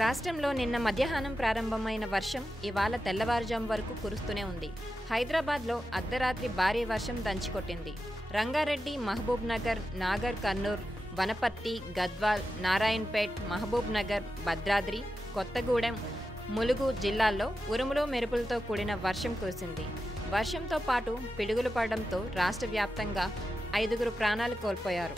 రాష్ట్రంలో నిన్న మధ్యాహ్నం ప్రారంభమైన వర్షం ఇవాళ తెల్లవారుజాము వరకు కురుస్తూనే ఉంది. హైదరాబాద్లో అర్ధరాత్రి భారీ వర్షం దంచికొట్టింది. రంగారెడ్డి, మహబూబ్ నగర్, నాగర్ కర్నూల్, వనపర్తి, గద్వాల్, నారాయణపేట్, మహబూబ్ నగర్, భద్రాద్రి, కొత్తగూడెం, ములుగు జిల్లాల్లో ఉరుములు మెరుపులతో కూడిన వర్షం కురిసింది. వర్షంతో పాటు పిడుగులు పడడంతో రాష్ట్ర వ్యాప్తంగా 5 ప్రాణాలు కోల్పోయారు.